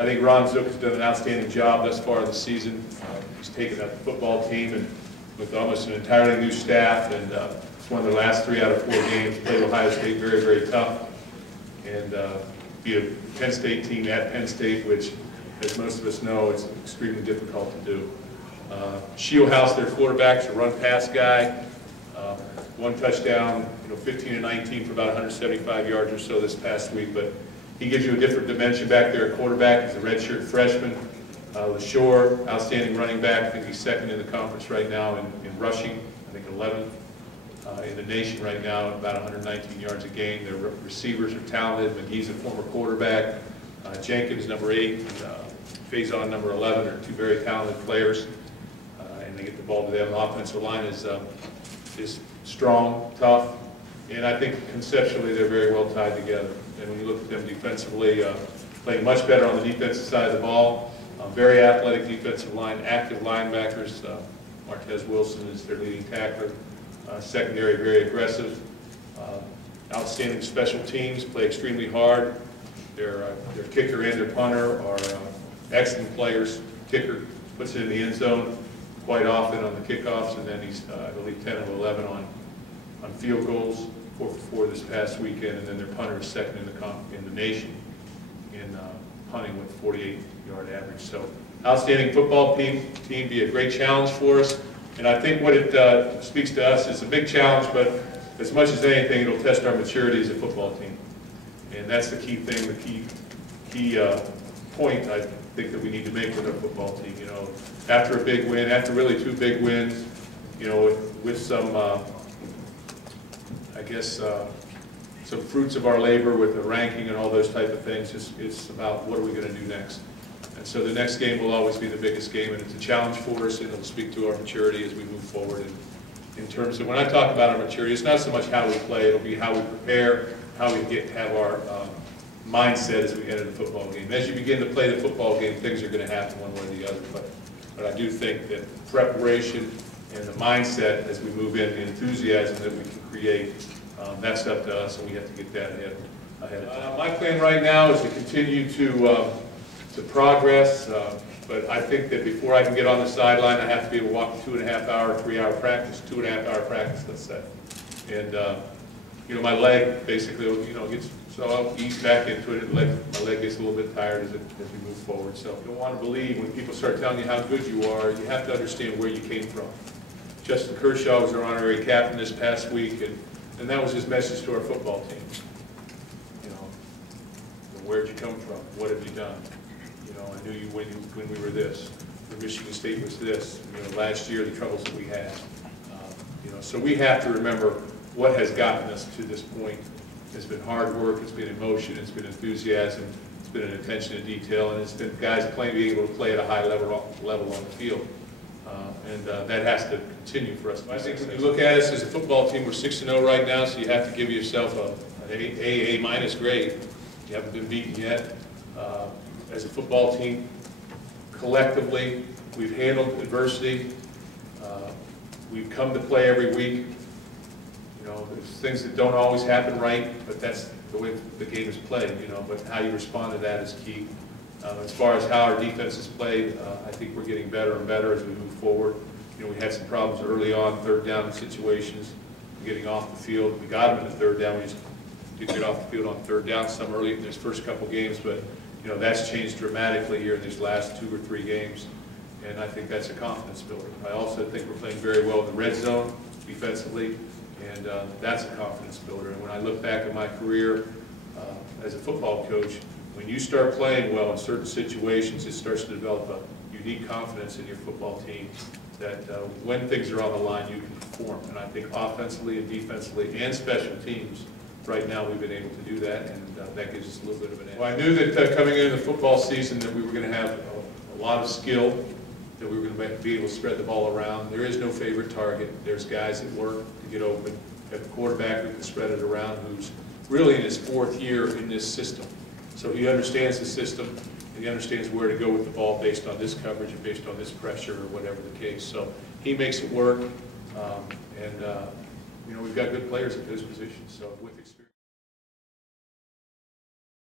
I think Ron Zook has done an outstanding job thus far this season. He's taken up the football team and with almost an entirely new staff, and it's one of their last 3 out of 4 games. Played Ohio State very, very tough, and beat a Penn State team at Penn State, which, as most of us know, it's extremely difficult to do. Shieldhouse, their quarterback, is a run-pass guy. 1 touchdown, 15 and 19 for about 175 yards or so this past week, but he gives you a different dimension back there at quarterback. He's a redshirt freshman. LaShore, outstanding running back. I think he's second in the conference right now in rushing. I think 11th in the nation right now, about 119 yards a game. Their receivers are talented. McGee's a former quarterback. Jenkins, number 8, and Faison, number 11, are 2 very talented players. And they get the ball to them. The offensive line is strong, tough, and I think conceptually they're very well tied together. And when you look at them defensively, playing much better on the defensive side of the ball, very athletic defensive line, active linebackers. Martez Wilson is their leading tackler. Secondary, very aggressive. Outstanding special teams, play extremely hard. Their kicker and their punter are excellent players. Kicker puts it in the end zone quite often on the kickoffs, and then he's, I believe, 10 of 11 on field goals, 4 for 4 this past weekend, and then their punter is second in the nation in punting with 48-yard average. So, outstanding football team, be a great challenge for us, and I think what it speaks to us is a big challenge, but as much as anything, it'll test our maturity as a football team, and that's the key thing, the key point I think that we need to make with our football team. After a big win, after really 2 big wins, with some, I guess, some fruits of our labor with the ranking and all those type of things, it's about what are we going to do next. And so the next game will always be the biggest game, and it's a challenge for us, and it'll speak to our maturity as we move forward. And in terms of, when I talk about our maturity, it's not so much how we play, it'll be how we prepare, how we have our mindset as we enter the football game. As you begin to play the football game, things are going to happen one way or the other. But I do think that preparation and the mindset as we move in, the enthusiasm that we can create, that's up to us, and we have to get that ahead of time. My plan right now is to continue to progress, but I think that before I can get on the sideline, I have to be able to walk a 2.5-hour, 3-hour practice, 2.5-hour practice, let's say. And my leg basically, so I'll ease back into it. My leg gets a little bit tired as we move forward. So you don't want to believe when people start telling you how good you are. You have to understand where you came from. Justin Kershaw was our honorary captain this past week, and that was his message to our football team. Where'd you come from? What have you done? I knew you when we were this. When Michigan State was this. Last year the troubles that we had. So we have to remember what has gotten us to this point. It's been hard work, it's been emotion, it's been enthusiasm, it's been an attention to detail, and it's been guys being able to play at a high level on the field. And that has to continue for us. I think when you look at us as a football team, we're 6-0 right now, so you have to give yourself an A- grade. You haven't been beaten yet. As a football team, collectively, we've handled adversity. We've come to play every week. There's things that don't always happen right, but that's the way the game is played, but how you respond to that is key. As far as how our defense is played, I think we're getting better and better as we move forward. We had some problems early on, 3rd down situations, getting off the field. We got them in the 3rd down. We just didn't get off the field on 3rd down some early in these first couple games, but that's changed dramatically here in these last 2 or 3 games, and I think that's a confidence builder. I also think we're playing very well in the red zone defensively, and that's a confidence builder. And when I look back at my career as a football coach, when you start playing well in certain situations, it starts to develop a unique confidence in your football team that when things are on the line, you can perform. And I think offensively and defensively and special teams, right now we've been able to do that, and that gives us a little bit of an edge. Well, I knew that coming into the football season that we were going to have a lot of skill, that we were going to be able to spread the ball around. There is no favorite target. There's guys that work to get open. We have a quarterback who can spread it around, who's really in his 4th year in this system. So he understands the system, and he understands where to go with the ball based on this coverage and based on this pressure or whatever the case. So he makes it work, and we've got good players at those positions. So with experience.